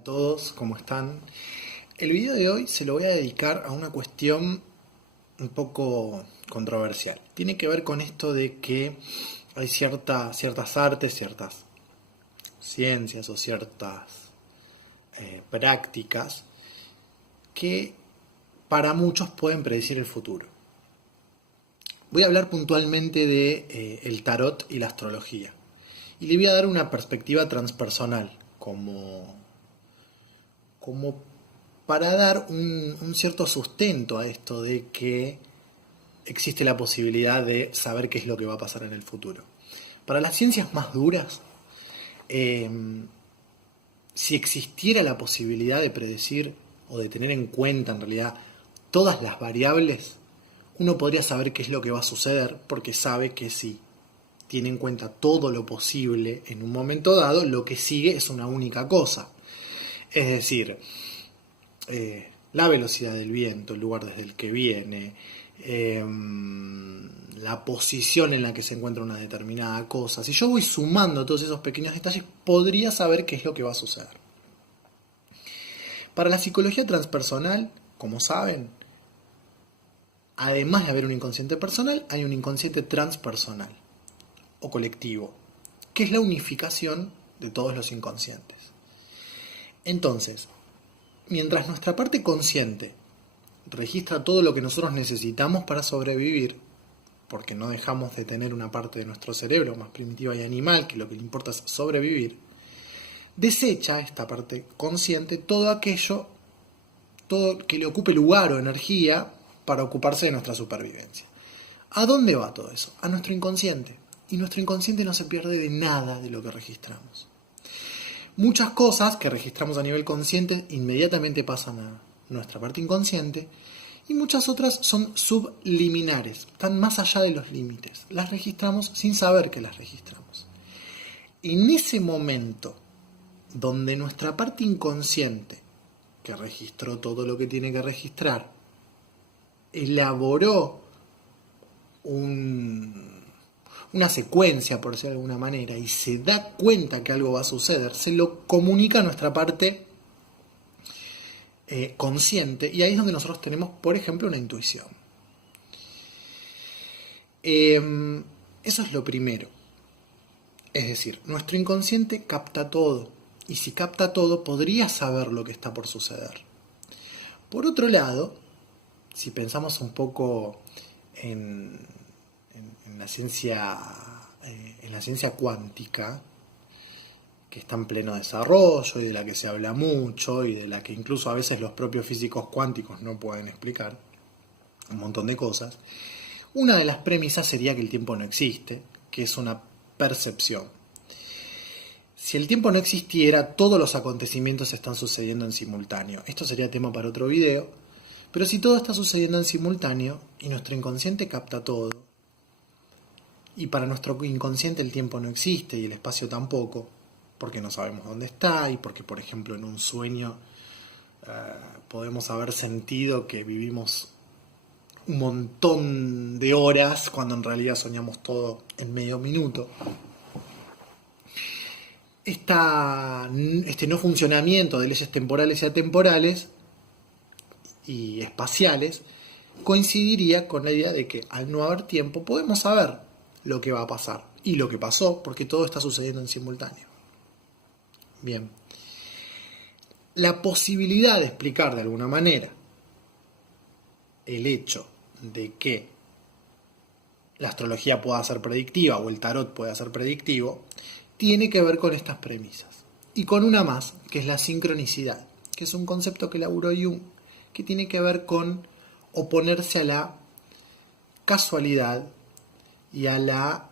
A todos, ¿cómo están? El video de hoy se lo voy a dedicar a una cuestión un poco controversial. Tiene que ver con esto de que hay ciertas artes, ciertas ciencias o ciertas prácticas que para muchos pueden predecir el futuro. Voy a hablar puntualmente de el tarot y la astrología. Y le voy a dar una perspectiva transpersonal, como para dar un cierto sustento a esto de que existe la posibilidad de saber qué es lo que va a pasar en el futuro. Para las ciencias más duras, eh, si existiera la posibilidad de predecir o de tener en cuenta en realidad todas las variables, uno podría saber qué es lo que va a suceder porque sabe que si tiene en cuenta todo lo posible en un momento dado, lo que sigue es una única cosa. Es decir, la velocidad del viento, el lugar desde el que viene, la posición en la que se encuentra una determinada cosa. Si yo voy sumando todos esos pequeños detalles, podría saber qué es lo que va a suceder. Para la psicología transpersonal, como saben, además de haber un inconsciente personal, hay un inconsciente transpersonal o colectivo, que es la unificación de todos los inconscientes. Entonces, mientras nuestra parte consciente registra todo lo que nosotros necesitamos para sobrevivir, porque no dejamos de tener una parte de nuestro cerebro más primitiva y animal, que lo que le importa es sobrevivir, desecha esta parte consciente todo aquello, todo que le ocupe lugar o energía para ocuparse de nuestra supervivencia. ¿A dónde va todo eso? A nuestro inconsciente. Y nuestro inconsciente no se pierde de nada de lo que registramos. Muchas cosas que registramos a nivel consciente inmediatamente pasan a nuestra parte inconsciente y muchas otras son subliminares, están más allá de los límites. Las registramos sin saber que las registramos. En ese momento donde nuestra parte inconsciente, que registró todo lo que tiene que registrar, elaboró una secuencia, por decirlo de alguna manera, y se da cuenta que algo va a suceder, se lo comunica a nuestra parte consciente, y ahí es donde nosotros tenemos, por ejemplo, una intuición. Eso es lo primero. Es decir, nuestro inconsciente capta todo, y si capta todo, podría saber lo que está por suceder. Por otro lado, si pensamos un poco en la ciencia cuántica, que está en pleno desarrollo y de la que se habla mucho y de la que incluso a veces los propios físicos cuánticos no pueden explicar un montón de cosas, una de las premisas sería que el tiempo no existe, que es una percepción. Si el tiempo no existiera, todos los acontecimientos están sucediendo en simultáneo. Esto sería tema para otro video, pero si todo está sucediendo en simultáneo y nuestro inconsciente capta todo, y para nuestro inconsciente el tiempo no existe y el espacio tampoco, porque no sabemos dónde está y porque, por ejemplo, en un sueño podemos haber sentido que vivimos un montón de horas cuando en realidad soñamos todo en medio minuto. Este no funcionamiento de leyes temporales y atemporales y espaciales coincidiría con la idea de que al no haber tiempo podemos saber lo que va a pasar y lo que pasó porque todo está sucediendo en simultáneo. Bien, la posibilidad de explicar de alguna manera el hecho de que la astrología pueda ser predictiva o el tarot pueda ser predictivo tiene que ver con estas premisas y con una más, que es la sincronicidad, que es un concepto que elaboró Jung, que tiene que ver con oponerse a la casualidad y a la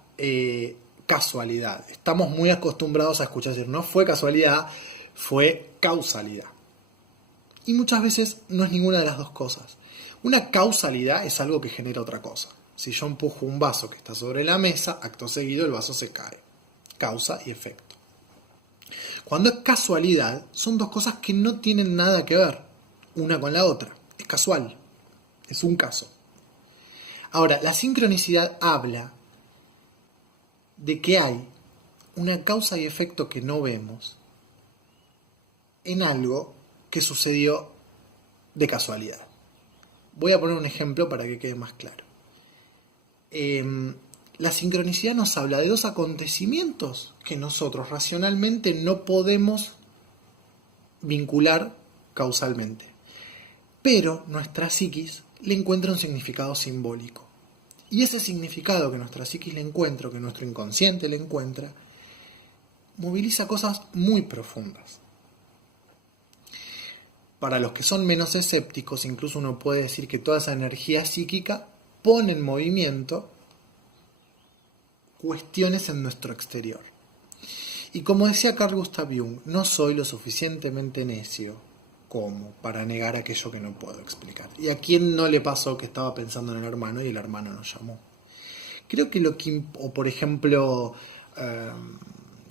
casualidad. Estamos muy acostumbrados a escuchar decir, no fue casualidad, fue causalidad. Y muchas veces no es ninguna de las dos cosas. Una causalidad es algo que genera otra cosa. Si yo empujo un vaso que está sobre la mesa, acto seguido el vaso se cae. Causa y efecto. Cuando es casualidad, son dos cosas que no tienen nada que ver una con la otra. Es casual. Es un caso. Ahora, la sincronicidad habla de que hay una causa y efecto que no vemos en algo que sucedió de casualidad. Voy a poner un ejemplo para que quede más claro. La sincronicidad nos habla de dos acontecimientos que nosotros racionalmente no podemos vincular causalmente. Pero nuestra psiquis le encuentra un significado simbólico. Y ese significado que nuestra psiquis le encuentra, que nuestro inconsciente le encuentra, moviliza cosas muy profundas. Para los que son menos escépticos, incluso uno puede decir que toda esa energía psíquica pone en movimiento cuestiones en nuestro exterior. Y como decía Carl Gustav Jung, no soy lo suficientemente necio como para negar aquello que no puedo explicar. ¿Y a quién no le pasó que estaba pensando en el hermano y el hermano nos llamó? Creo que o por ejemplo,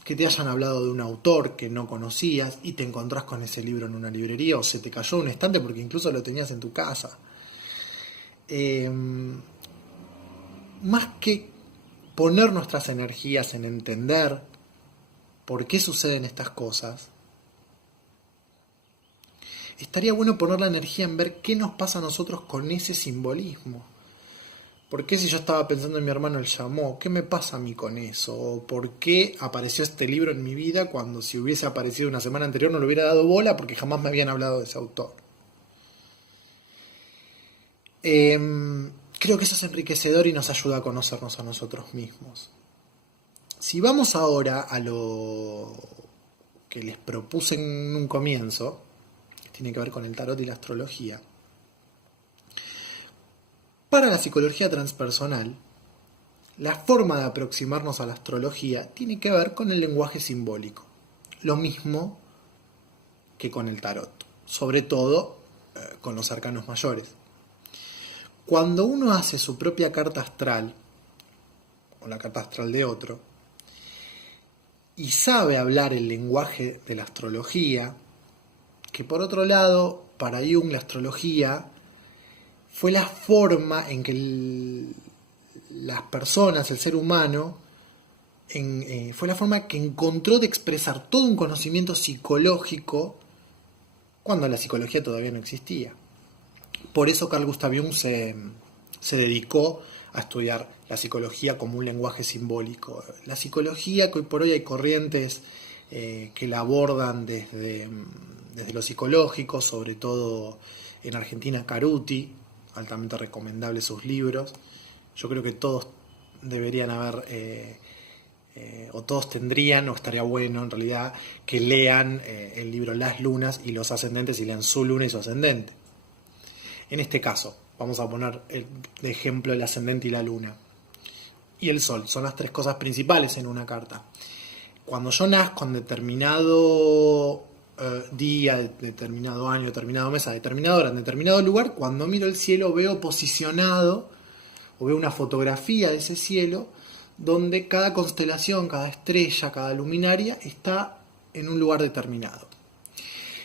que te hayan hablado de un autor que no conocías y te encontrás con ese libro en una librería o se te cayó un estante porque incluso lo tenías en tu casa. Más que poner nuestras energías en entender por qué suceden estas cosas, estaría bueno poner la energía en ver qué nos pasa a nosotros con ese simbolismo. ¿Por qué si yo estaba pensando en mi hermano él llamó? ¿Qué me pasa a mí con eso? ¿O por qué apareció este libro en mi vida cuando si hubiese aparecido una semana anterior no le hubiera dado bola porque jamás me habían hablado de ese autor? Creo que eso es enriquecedor y nos ayuda a conocernos a nosotros mismos. Si vamos ahora a lo que les propuse en un comienzo, que tiene que ver con el tarot y la astrología, para la psicología transpersonal, la forma de aproximarnos a la astrología tiene que ver con el lenguaje simbólico, lo mismo que con el tarot, sobre todo con los arcanos mayores. Cuando uno hace su propia carta astral, o la carta astral de otro, y sabe hablar el lenguaje de la astrología, que por otro lado, para Jung la astrología fue la forma en que las personas, el ser humano, fue la forma que encontró de expresar todo un conocimiento psicológico cuando la psicología todavía no existía. Por eso Carl Gustav Jung se dedicó a estudiar la psicología como un lenguaje simbólico. La psicología, que hoy por hoy hay corrientes que la abordan desde lo psicológico, sobre todo en Argentina Caruti, altamente recomendable sus libros. Yo creo que todos deberían haber, o todos tendrían, o estaría bueno en realidad, que lean el libro Las Lunas y los Ascendentes y lean su luna y su ascendente. En este caso, vamos a poner de ejemplo el ascendente y la luna. Y el sol, son las tres cosas principales en una carta. Cuando yo nazco en determinado día, determinado año, determinado mes, a determinada hora, en determinado lugar, cuando miro el cielo veo posicionado o veo una fotografía de ese cielo donde cada constelación, cada estrella, cada luminaria está en un lugar determinado.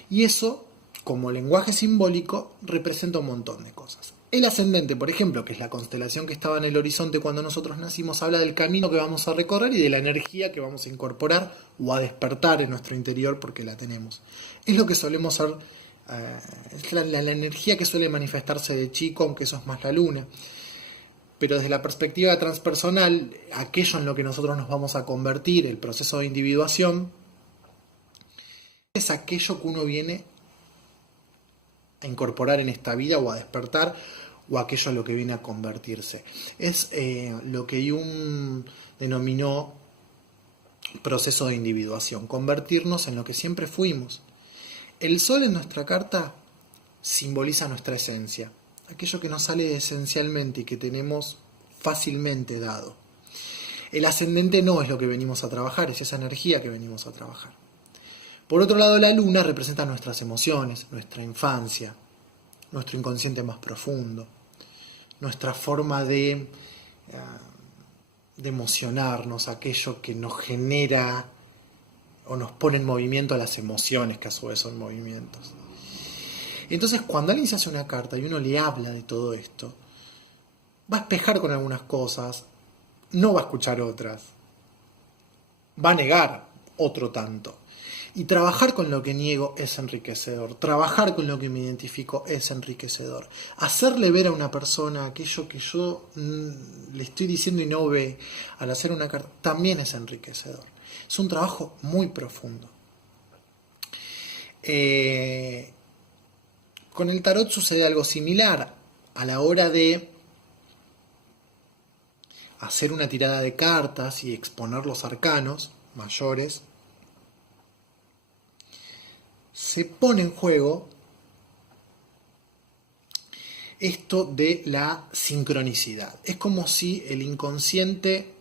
Y eso, como lenguaje simbólico, representa un montón de cosas. El ascendente, por ejemplo, que es la constelación que estaba en el horizonte cuando nosotros nacimos, habla del camino que vamos a recorrer y de la energía que vamos a incorporar o a despertar en nuestro interior porque la tenemos. Es lo que solemos ser, es la energía que suele manifestarse de chico, aunque eso es más la luna. Pero desde la perspectiva transpersonal, aquello en lo que nosotros nos vamos a convertir, el proceso de individuación, es aquello que uno viene a incorporar en esta vida o a despertar, o aquello a lo que viene a convertirse. Es lo que Jung denominó proceso de individuación, convertirnos en lo que siempre fuimos. El sol en nuestra carta simboliza nuestra esencia, aquello que nos sale esencialmente y que tenemos fácilmente dado. El ascendente no es lo que venimos a trabajar, es esa energía que venimos a trabajar. Por otro lado, la luna representa nuestras emociones, nuestra infancia, nuestro inconsciente más profundo, nuestra forma de emocionarnos, aquello que nos genera o nos pone en movimiento a las emociones, que a su vez son movimientos. Entonces, cuando alguien se hace una carta y uno le habla de todo esto, va a espejar con algunas cosas, no va a escuchar otras, va a negar otro tanto. Y trabajar con lo que niego es enriquecedor. Trabajar con lo que me identifico es enriquecedor. Hacerle ver a una persona aquello que yo le estoy diciendo y no ve al hacer una carta también es enriquecedor. Es un trabajo muy profundo. Con el tarot sucede algo similar. A la hora de hacer una tirada de cartas y exponer los arcanos mayores, se pone en juego esto de la sincronicidad. Es como si el inconsciente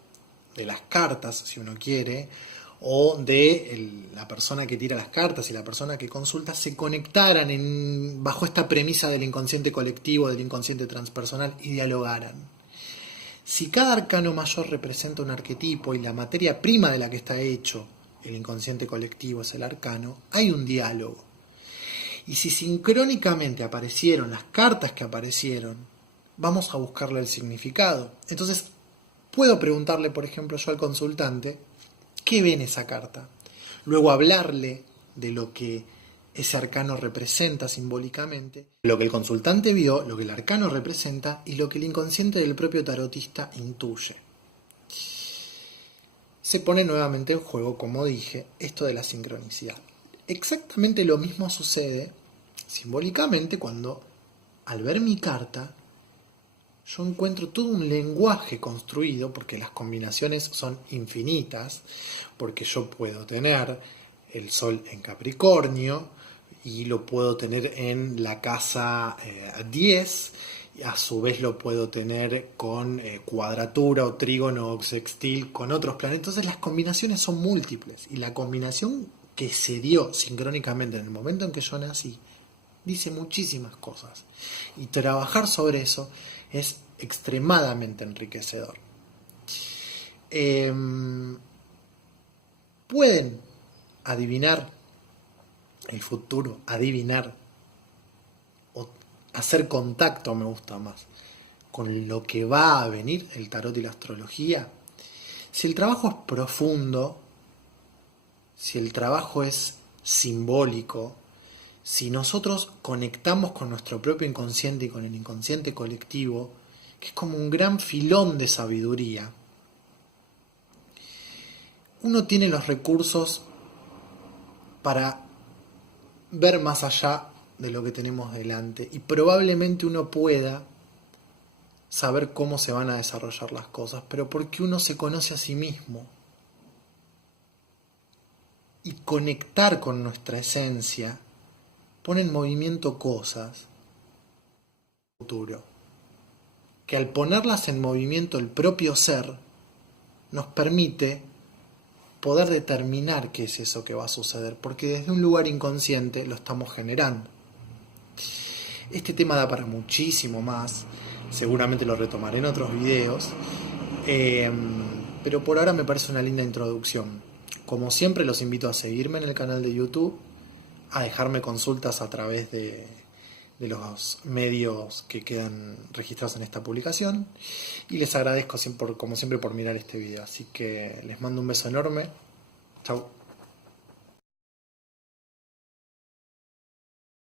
de las cartas, si uno quiere, o de la persona que tira las cartas y la persona que consulta se conectaran bajo esta premisa del inconsciente colectivo, del inconsciente transpersonal y dialogaran. Si cada arcano mayor representa un arquetipo y la materia prima de la que está hecho el inconsciente colectivo es el arcano, hay un diálogo. Y si sincrónicamente aparecieron las cartas que aparecieron, vamos a buscarle el significado. Entonces, puedo preguntarle, por ejemplo, yo al consultante, ¿qué ve en esa carta? Luego hablarle de lo que ese arcano representa simbólicamente, lo que el consultante vio, lo que el arcano representa y lo que el inconsciente del propio tarotista intuye. Se pone nuevamente en juego, como dije, esto de la sincronicidad. Exactamente lo mismo sucede simbólicamente cuando, al ver mi carta, yo encuentro todo un lenguaje construido, porque las combinaciones son infinitas, porque yo puedo tener el Sol en Capricornio y lo puedo tener en la casa 10, a su vez lo puedo tener con cuadratura o trígono o sextil con otros planetas. Entonces las combinaciones son múltiples y la combinación que se dio sincrónicamente en el momento en que yo nací dice muchísimas cosas y trabajar sobre eso es extremadamente enriquecedor. Pueden adivinar el futuro, adivinar o hacer contacto, me gusta más, con lo que va a venir, el tarot y la astrología. Si el trabajo es profundo, si el trabajo es simbólico, si nosotros conectamos con nuestro propio inconsciente y con el inconsciente colectivo, que es como un gran filón de sabiduría, uno tiene los recursos para ver más allá de lo que tenemos delante y probablemente uno pueda saber cómo se van a desarrollar las cosas, pero porque uno se conoce a sí mismo. Y conectar con nuestra esencia pone en movimiento cosas futuro, que al ponerlas en movimiento el propio ser nos permite poder determinar qué es eso que va a suceder, porque desde un lugar inconsciente lo estamos generando. Este tema da para muchísimo más, seguramente lo retomaré en otros videos, pero por ahora me parece una linda introducción. Como siempre los invito a seguirme en el canal de YouTube, a dejarme consultas a través de los medios que quedan registrados en esta publicación y les agradezco como siempre por mirar este video, así que les mando un beso enorme. Chau.